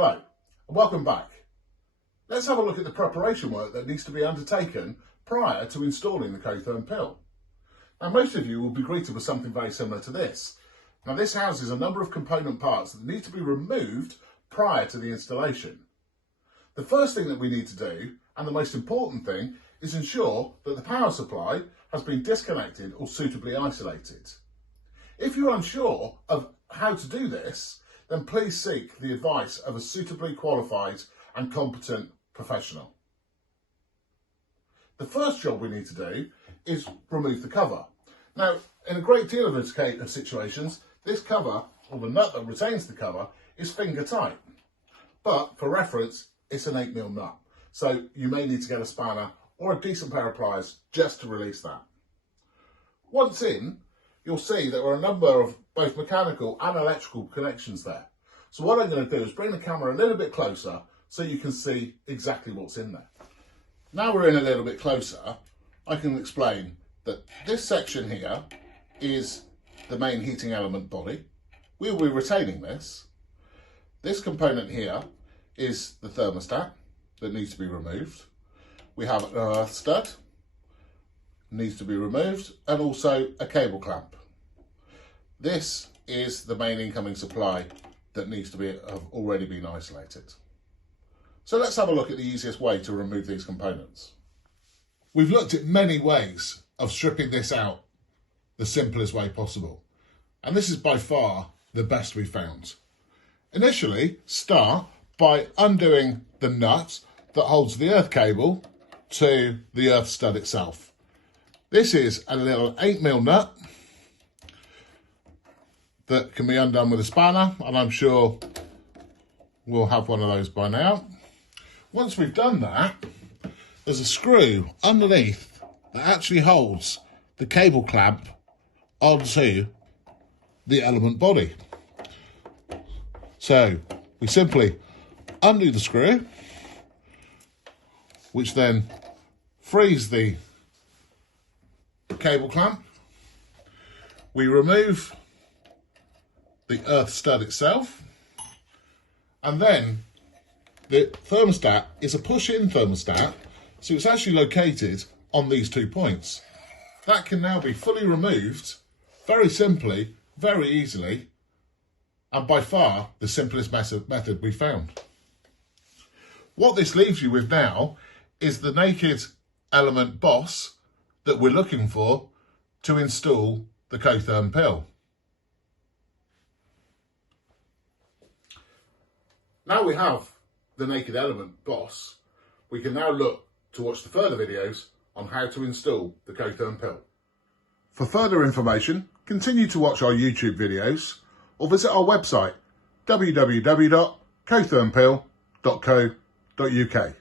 Hello and welcome back. Let's have a look at the preparation work that needs to be undertaken prior to installing the Cotherm PIL. Now most of you will be greeted with something very similar to this. Now this houses a number of component parts that need to be removed prior to the installation. The first thing that we need to do, and the most important thing, is ensure that the power supply has been disconnected or suitably isolated. If you're unsure of how to do this, then please seek the advice of a suitably qualified and competent professional. The first job we need to do is remove the cover. Now, in a great deal of situations, this cover, or the nut that retains the cover, is finger tight. But for reference, it's an 8mm nut. So you may need to get a spanner or a decent pair of pliers just to release that. Once in, you'll see there are a number of both mechanical and electrical connections there. So what I'm going to do is bring the camera a little bit closer so you can see exactly what's in there. Now we're in a little bit closer, I can explain that this section here is the main heating element body. We will be retaining this. This component here is the thermostat that needs to be removed. We have an earth stud, needs to be removed, and also a cable clamp. This is the main incoming supply that needs to have already been isolated. So let's have a look at the easiest way to remove these components. We've looked at many ways of stripping this out the simplest way possible, and this is by far the best we've found. Initially, start by undoing the nut that holds the earth cable to the earth stud itself. This is a little 8mm nut that can be undone with a spanner, and I'm sure we'll have one of those by now. Once we've done that, there's a screw underneath that actually holds the cable clamp onto the element body. So we simply undo the screw, which then frees the cable clamp. We remove the earth stud itself, and then the thermostat is a push-in thermostat, so it's actually located on these 2 points. That can now be fully removed very simply, very easily, and by far the simplest method we found. What this leaves you with now is the naked element boss that we're looking for to install the Cotherm PIL. Now we have the naked element boss, we can now look to watch the further videos on how to install the Cotherm PIL. For further information, continue to watch our YouTube videos or visit our website www.cothermpil.co.uk.